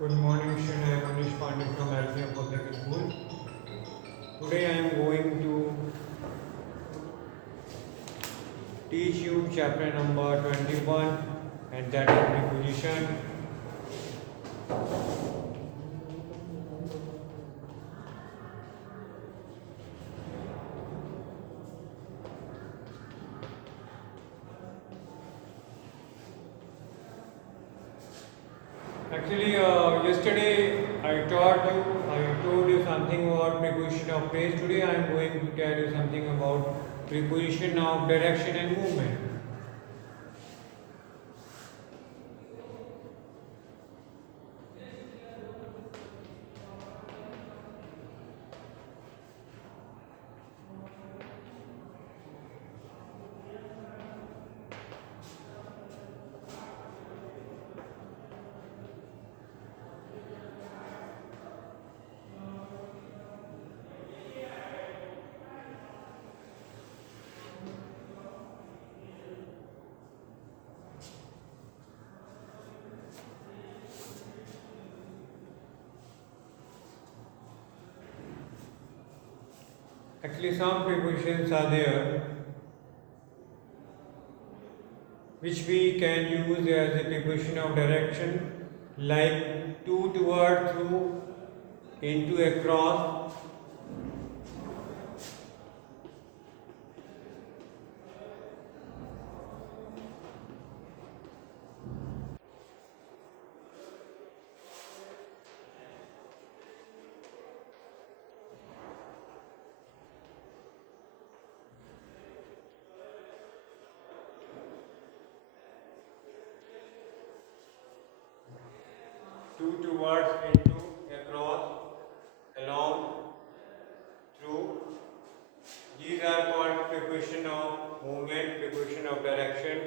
Good morning, student. I am Manish Pandey from Alpha Public School. Today I am going to teach you chapter number 21, and that is preposition. Actually, yesterday I told you something about preposition of place. Today I am going to tell you something about preposition of direction and movement. Actually, some prepositions are there which we can use as a preposition of direction, like to, toward, through, into, across. To, towards, into, across, along, through. These are called preposition of movement, preposition of direction.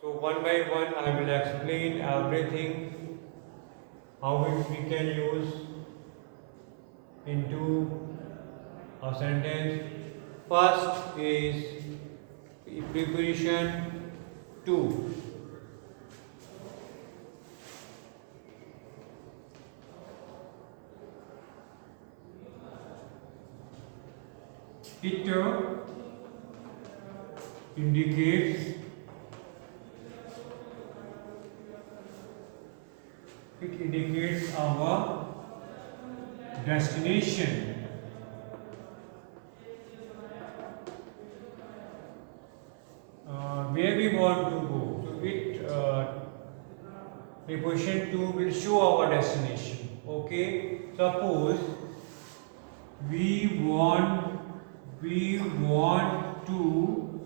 So one by one I will explain everything, how we can use into a sentence. First is preposition to. It indicates our destination. Where we want to go. So preposition to will show our destination. Okay. Suppose we want to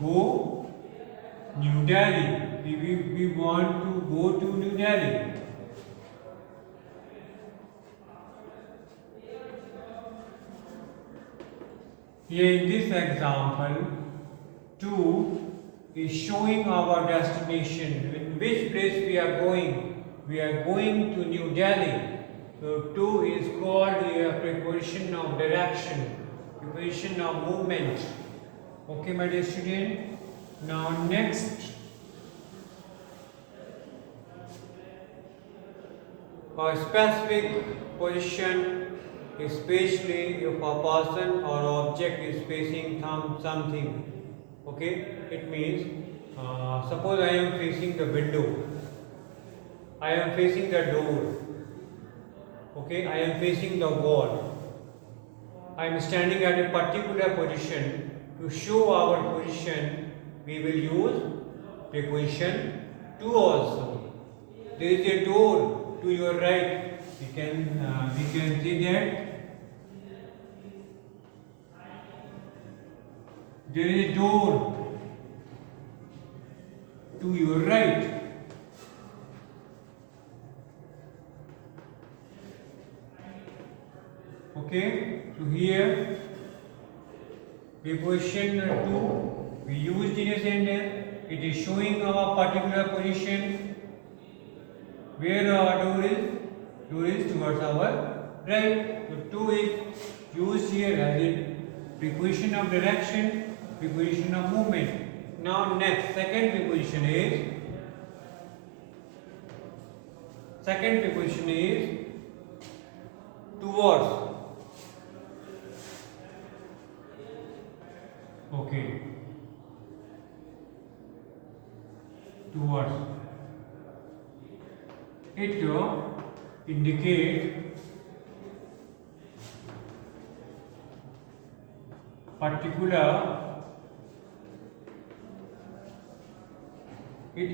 go New Delhi. We want to go to New Delhi. Here in this example, to is showing our destination, in which place we are going. We are going to New Delhi. So to is called a preposition of direction, preposition of movement. Okay, my dear student. Now next, a specific position, especially if a person or object is facing something. Okay, it means suppose I am facing the window, I am facing the door. Okay, I am facing the wall. I am standing at a particular position. To show our position, we will use preposition to also. There is a door to your right. We can see that there is a door to your right. Okay, so here preposition to we used in a sentence. It is showing our particular position where our door is. Door is towards our right. So to is used here as a preposition of direction, preposition of movement. Now next, second preposition is Second preposition is towards. Okay. Towards. It indicates particular. It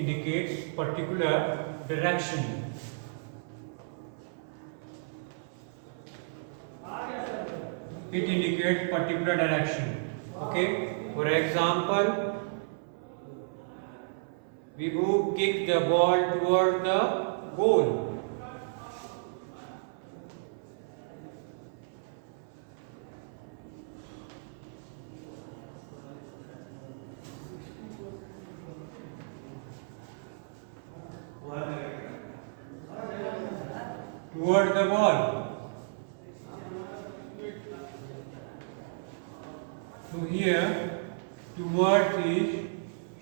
indicates particular direction. It indicates particular direction. Okay. For example, Vibhu kicked the ball toward the goal. Toward the ball. So here, towards is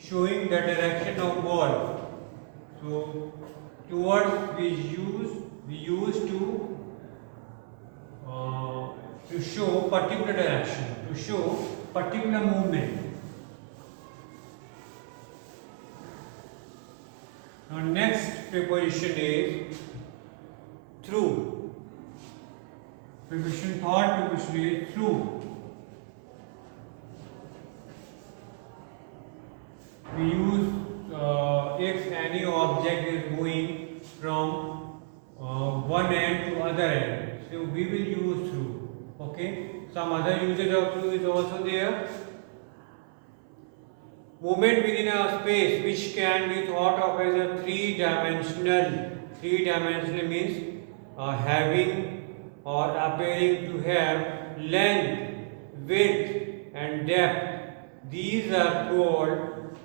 showing the direction of ball. So towards we use to show particular direction, to show particular movement. Now next preposition is through. Third preposition is through. We use if any object is moving from one end to other end, so we will use through. Okay. Some other usage of through is also there. Movement within a space which can be thought of as a three-dimensional. Three-dimensional means having or appearing to have length, width, and depth. These are called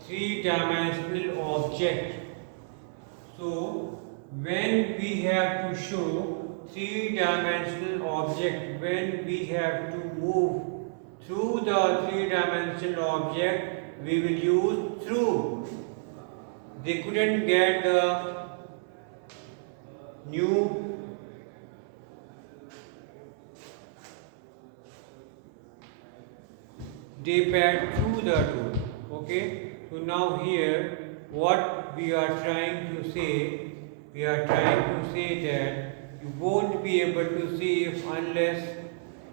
three-dimensional object. So when we have to show three-dimensional object, when we have to move through the three-dimensional object, we will use through. They couldn't get the new day pad through the tool. Okay. So now here what we are trying to say, that you won't be able to see if unless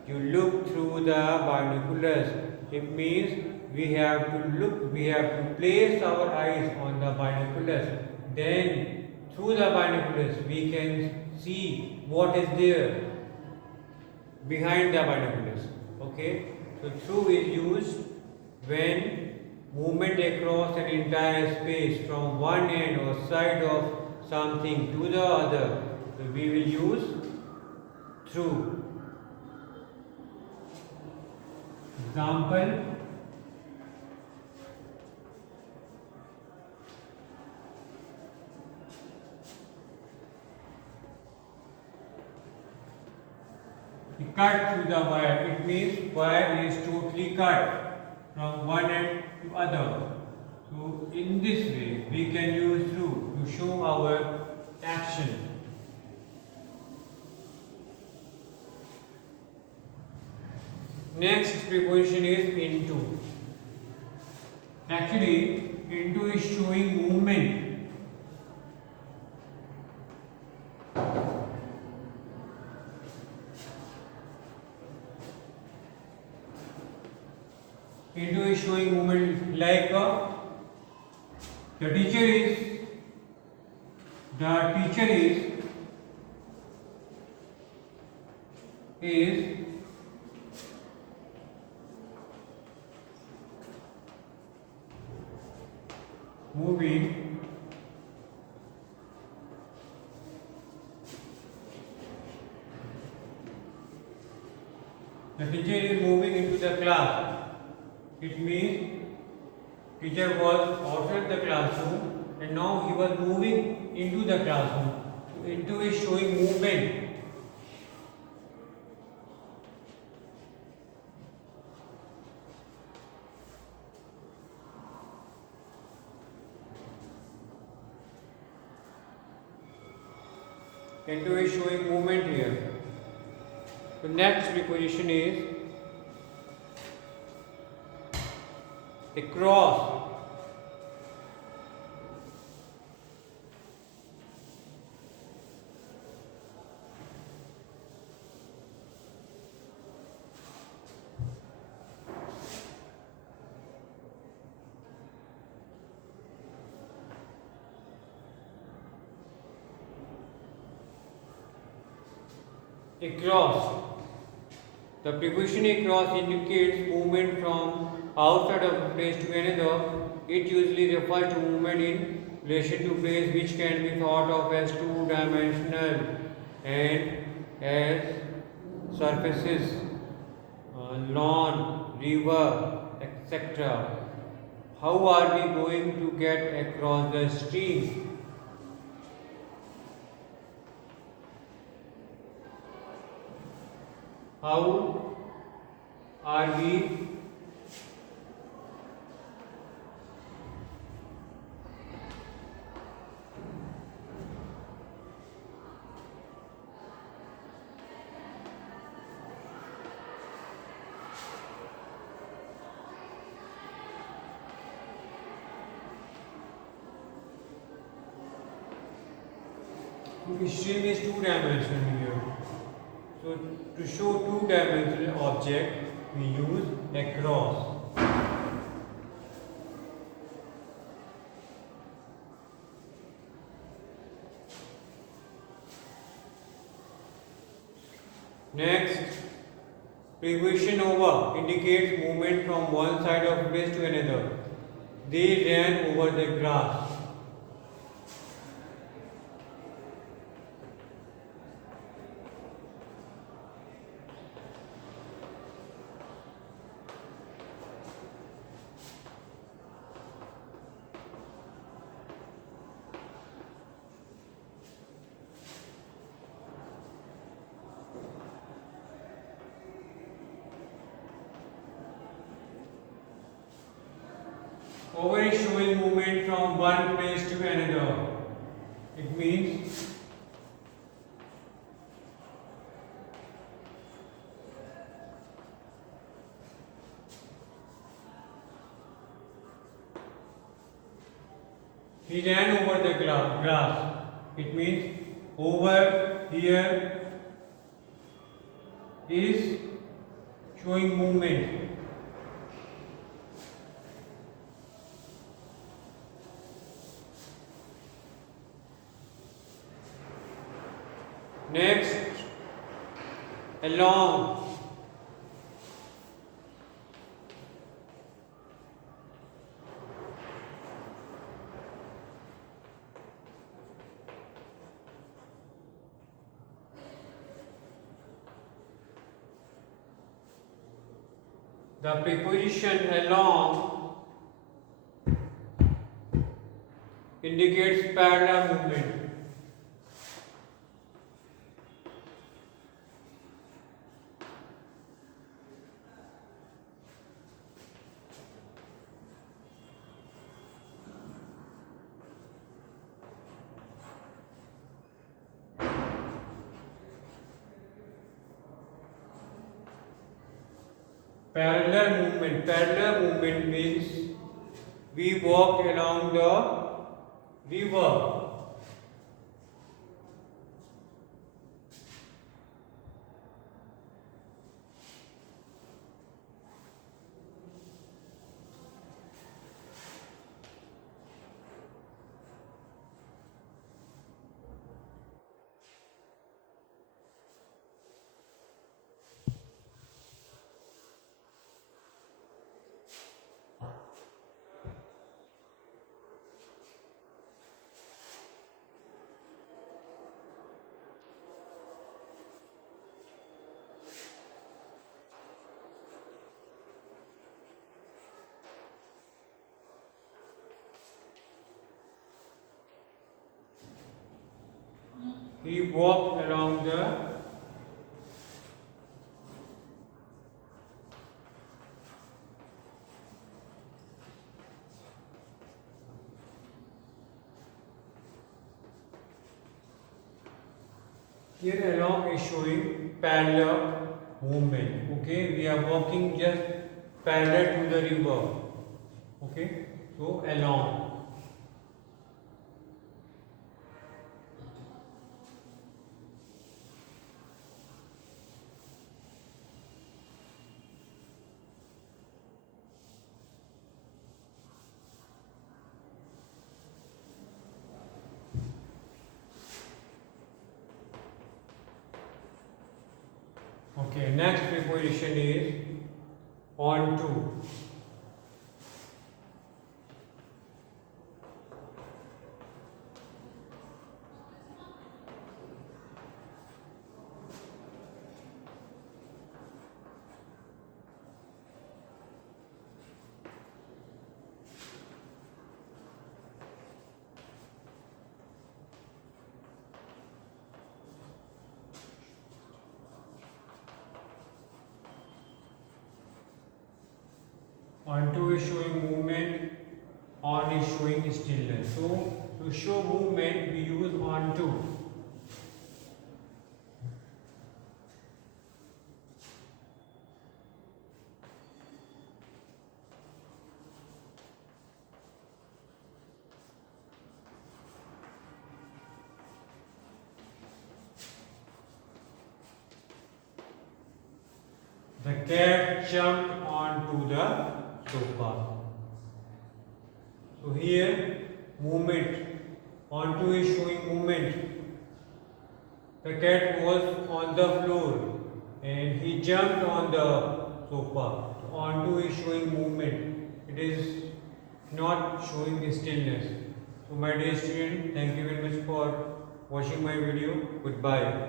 you look through the binoculars. It means we have to place our eyes on the binoculars. Then through the binoculars we can see what is there behind the binoculars. Okay. So through is used when movement across an entire space from one end or side of something to the other. So we will use through. Example, cut through the wire. It means wire is totally cut from one end to other. So in this way we can use through to show our action. Next preposition is into. Actually, into is showing movement. Into is showing movement like the teacher is moving into the class. It means teacher was outside the classroom and now he was moving into the classroom. So into is showing movement. Canto is showing movement here. The next preposition is across. Across. The preposition across indicates movement from outside of a place to another. It usually refers to movement in relation to place which can be thought of as two-dimensional and as surfaces, lawn, river, etc. How are we going to get across the stream? How are we stream is two-dimensional here. So to show two-dimensional object, we use across. Next, preposition over indicates movement from one side of place to another. They ran over the grass. Over is showing movement from one place to another. It means he ran over the grass. It means over here is showing movement. Next, along. The preposition along indicates parallel movement. Parallel movement means we walk along the river. He walked along the Here along is showing parallel movement. Okay, we are walking just parallel to the river. Okay, so along. Okay, next preposition is onto. Onto is showing movement, on is showing stillness. So to show movement we use onto. The cat jumped onto the sofa. So here movement, onto is showing movement. The cat was on the floor and he jumped on the sofa. So onto is showing movement. It is not showing stillness. So my dear student, thank you very much for watching my video. Goodbye.